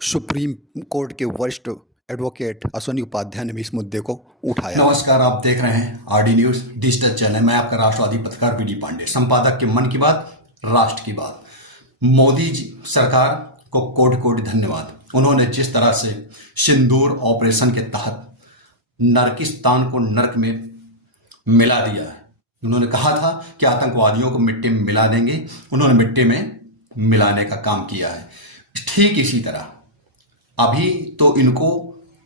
Supreme court के वरिष्ठ advocate Ashwani Upadhyay ने भी इस मुद्दे को उठाया। नमस्कार, आप देख रहे हैं आरडी न्यूज डिजिटल चैनल। मैं आपका राष्ट्रवादी पत्रकार बीडी पांडे, संपादक के मन की बात, राष्ट्र की बात। मोदी जी सरकार को कोटि कोटि धन्यवाद। उन्होंने जिस तरह से सिंदूर ऑपरेशन के तहत नरकिस्तान को नर्क में मिला दिया है। उन्होंने कहा था कि आतंकवादियों को मिट्टी में मिला देंगे, उन्होंने मिट्टी में मिलाने का काम किया है। ठीक इसी तरह अभी तो इनको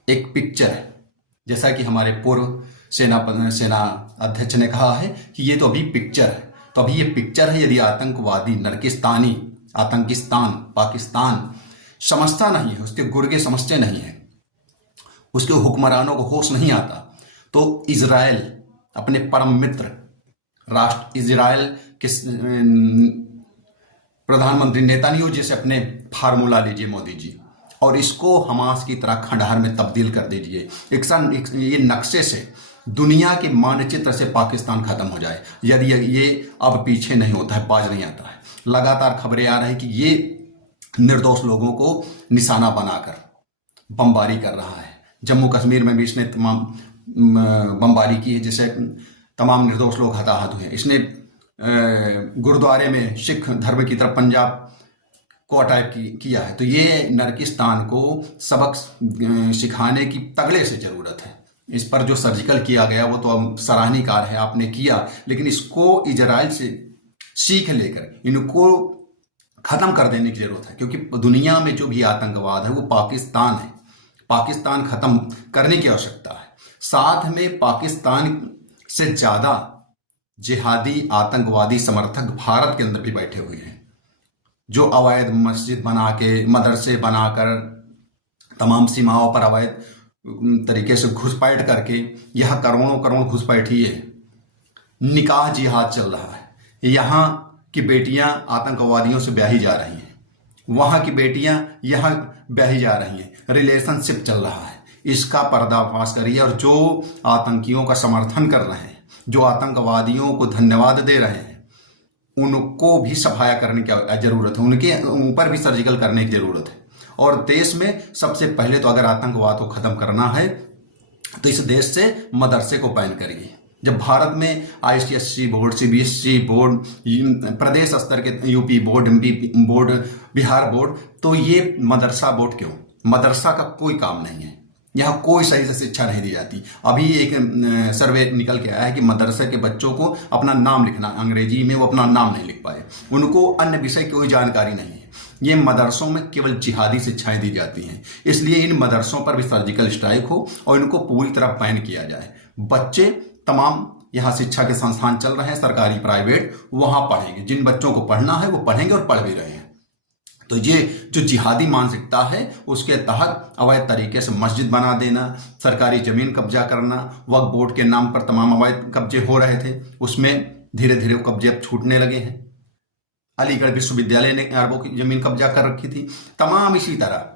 एक पिक्चर है, जैसा कि हमारे पूर्व सेना अध्यक्ष ने कहा है कि ये तो अभी पिक्चर है। तो अभी ये पिक्चर है। यदि आतंकवादी नरकिस्तानी आतंकिस्तान पाकिस्तान समझता नहीं है, उसके गुर्गे समझते नहीं है, उसके हुक्मरानों को होश नहीं आता, तो इजराइल अपने परम मित्र राष्ट्र इजराइल के प्रधानमंत्री नेतान्याहू जी से अपने फार्मूला लीजिए मोदी जी, और इसको हमास की तरह खंडहर में तब्दील कर दीजिए। ये नक्शे से दुनिया के मानचित्र से पाकिस्तान खत्म हो जाए। यदि ये अब पीछे नहीं होता है, बाज नहीं आता है। लगातार खबरें आ रही कि ये निर्दोष लोगों को निशाना बनाकर बमबारी कर रहा है। जम्मू कश्मीर में भी इसने तमाम बमबारी की है, जिससे तमाम निर्दोष लोग हताहत हुए। इसने गुरुद्वारे में सिख धर्म की तरफ पंजाब को अटैक किया है। तो ये नरकिस्तान को सबक सिखाने की तगड़े से जरूरत है। इस पर जो सर्जिकल किया गया वो तो सराहनीय कार्य है, आपने किया, लेकिन इसको इजराइल से सीख लेकर इनको खत्म कर देने की जरूरत है। क्योंकि दुनिया में जो भी आतंकवाद है वो पाकिस्तान है। पाकिस्तान खत्म करने की आवश्यकता है। साथ में पाकिस्तान से ज्यादा जिहादी आतंकवादी समर्थक भारत के अंदर भी बैठे हुए हैं, जो अवैध मस्जिद बना के, मदरसे बनाकर, तमाम सीमाओं पर अवैध तरीके से घुसपैठ करके यहाँ करोड़ों करोड़ घुसपैठी है। निकाह जिहाद चल रहा है। यहाँ की बेटियां आतंकवादियों से ब्याही जा रही हैं, वहां की बेटियां यहाँ ब्याही जा रही हैं। रिलेशनशिप चल रहा है। इसका पर्दाफाश करिए, और जो आतंकियों का समर्थन कर रहे हैं, जो आतंकवादियों को धन्यवाद दे रहे हैं, उनको भी सफाया करने की जरूरत है। उनके ऊपर भी सर्जिकल करने की जरूरत है। और देश में सबसे पहले तो अगर आतंकवाद को खत्म करना है तो इस देश से मदरसे को बैन करिए। जब भारत में आईसीएसई बोर्ड, सीबीएसई बोर्ड, प्रदेश स्तर के UP board, MP board, Bihar board, तो ये मदरसा बोर्ड क्यों? मदरसा का कोई काम नहीं है। यहाँ कोई सही से शिक्षा नहीं दी जाती। अभी एक सर्वे निकल के आया है कि मदरसे के बच्चों को अपना नाम लिखना, अंग्रेजी में वो अपना नाम नहीं लिख पाए, उनको अन्य विषय की कोई जानकारी नहीं है। ये मदरसों में केवल जिहादी शिक्षाएं दी जाती हैं। इसलिए इन मदरसों पर भी सर्जिकल स्ट्राइक हो और इनको पूरी तरह बैन किया जाए। बच्चे तमाम यहाँ शिक्षा के संस्थान चल रहे हैं, सरकारी प्राइवेट, वहां पढ़ेंगे। जिन बच्चों को पढ़ना है वो पढ़ेंगे और पढ़ भी रहे हैं। तो ये जो जिहादी मानसिकता है, उसके तहत अवैध तरीके से मस्जिद बना देना, सरकारी जमीन कब्जा करना, वक्फ बोर्ड के नाम पर तमाम अवैध कब्जे हो रहे थे, उसमें धीरे धीरे वो कब्जे अब छूटने लगे हैं। अलीगढ़ विश्वविद्यालय ने अरबों की जमीन कब्जा कर रखी थी। तमाम इसी तरह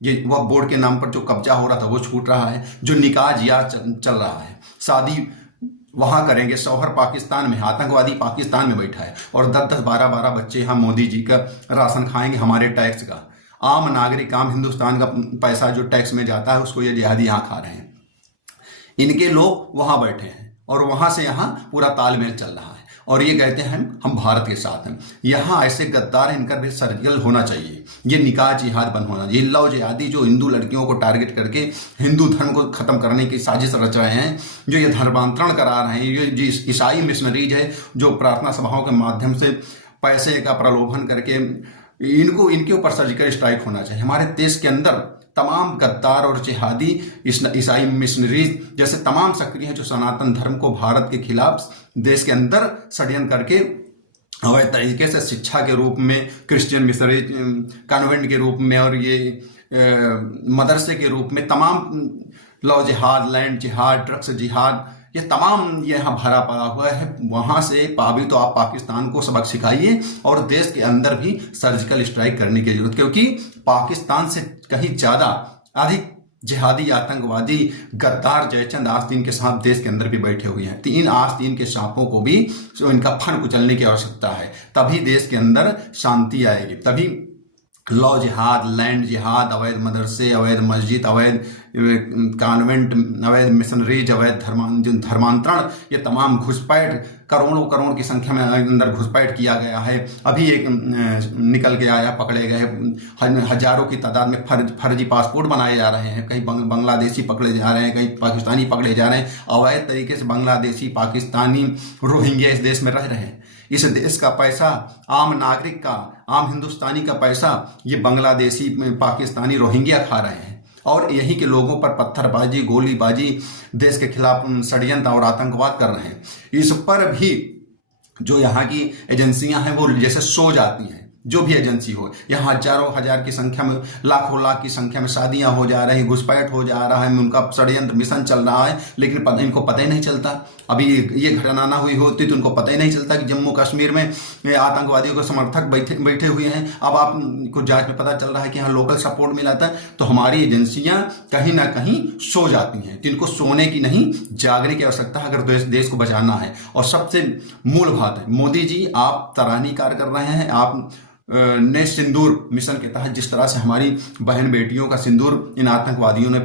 ये वक्फ बोर्ड के नाम पर जो कब्जा हो रहा था वो छूट रहा है। जो निकाह जिहाद चल रहा है, शादी वहां करेंगे, शौहर पाकिस्तान में, आतंकवादी पाकिस्तान में बैठा है, और 10-10, 12-12 बच्चे यहाँ मोदी जी का राशन खाएंगे, हमारे टैक्स का। आम नागरिक, आम हिंदुस्तान का पैसा जो टैक्स में जाता है, उसको ये जिहादी यहाँ खा रहे हैं। इनके लोग वहां बैठे हैं और वहां से यहाँ पूरा तालमेल चल रहा है, और ये कहते हैं हम भारत के साथ हैं। यहाँ ऐसे गद्दार, इनका भी सर्जिकल होना चाहिए। ये निकाह जिहाद बंद होना चाहिए। लव जिहादी जो हिंदू लड़कियों को टारगेट करके हिंदू धर्म को खत्म करने की साजिश रच रहे हैं, जो ये धर्मांतरण करा रहे हैं, ये जो ईसाई मिशनरीज है जो प्रार्थना सभाओं के माध्यम से पैसे का प्रलोभन करके, इनको इनके ऊपर सर्जिकल स्ट्राइक होना चाहिए। हमारे देश के अंदर तमाम गद्दार और जिहादी ईसाई मिशनरीज जैसे तमाम सक्रिय हैं, जो सनातन धर्म को भारत के खिलाफ देश के अंदर षड्यंत्र करके अवैध तरीके से शिक्षा के रूप में, क्रिश्चियन मिशनरी कॉन्वेंट के रूप में, और ये मदरसे के रूप में तमाम लव जिहाद, लैंड जिहाद, ड्रग्स जिहाद, ये तमाम ये यहाँ भरा पड़ा हुआ है। वहां से अभी तो आप पाकिस्तान को सबक सिखाइए, और देश के अंदर भी सर्जिकल स्ट्राइक करने की जरूरत, क्योंकि पाकिस्तान से कहीं ज्यादा अधिक जिहादी आतंकवादी गद्दार जयचंद आस्तीन के सांप देश के अंदर भी बैठे हुए हैं। इन आस्तीन के सांपों को भी इनका फन कुचलने की आवश्यकता है। तभी देश के अंदर शांति आएगी, तभी लॉ जिहाद, लैंड जिहाद, अवैध मदरसे, अवैध मस्जिद, अवैध कॉन्वेंट, अवैध मिशनरीज, अवैध धर्मांतरण, ये तमाम घुसपैठ, करोड़ों करोड़ की संख्या में अंदर घुसपैठ किया गया है। अभी एक निकल के आया, पकड़े गए, हजारों की तादाद में फर्जी पासपोर्ट बनाए जा रहे हैं, कहीं बांग्लादेशी पकड़े जा रहे हैं, कहीं पाकिस्तानी पकड़े जा रहे हैं। अवैध तरीके से बांग्लादेशी, पाकिस्तानी, रोहिंग्या इस देश में रह रहे हैं। इस देश का पैसा, आम नागरिक का, आम हिंदुस्तानी का पैसा ये बांग्लादेशी, पाकिस्तानी, रोहिंग्या खा रहे हैं और यहीं के लोगों पर पत्थरबाजी, गोलीबाजी, देश के खिलाफ षड्यंत्र और आतंकवाद कर रहे हैं। इस पर भी जो यहाँ की एजेंसियां हैं वो जैसे सो जाती हैं। जो भी एजेंसी हो, यहाँ हजारों हजार की संख्या में, लाखों लाख की संख्या में शादियां हो जा रही, घुसपैठ हो जा रहा है, उनका षड्यंत्र मिशन चल रहा है, लेकिन इनको पता ही नहीं चलता। अभी ये घटना ना हुई होती तो इनको पता ही नहीं चलता कि जम्मू कश्मीर में आतंकवादियों के समर्थक बैठे हुए हैं। अब आपको जांच में पता चल रहा है कि यहाँ लोकल सपोर्ट मिला था। तो हमारी एजेंसियां कहीं ना कहीं सो जाती हैं। तो इनको सोने की नहीं, जागने की आवश्यकता है अगर देश को बचाना है। और सबसे मूल बात है, मोदी जी आप सराहनीय कार्य कर रहे हैं। आप ने सिंदूर मिशन के तहत जिस तरह से हमारी बहन बेटियों का सिंदूर इन आतंकवादियों ने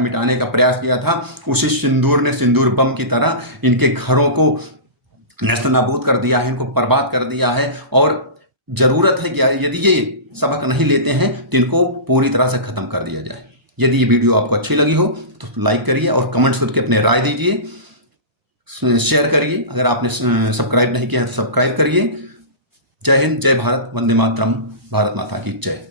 मिटाने का प्रयास किया था, उसी सिंदूर ने सिंदूर बम की तरह इनके घरों को नेस्तनाबूद कर दिया है, इनको बर्बाद कर दिया है। और जरूरत है कि यदि ये सबक नहीं लेते हैं तो इनको पूरी तरह से खत्म कर दिया जाए। यदि ये वीडियो आपको अच्छी लगी हो तो लाइक करिए और कमेंट्स करके अपने राय दीजिए, शेयर करिए। अगर आपने सब्सक्राइब नहीं किया है तो सब्सक्राइब करिए। जय हिंद, जय भारत, वंदे मातरम, भारत माता की जय।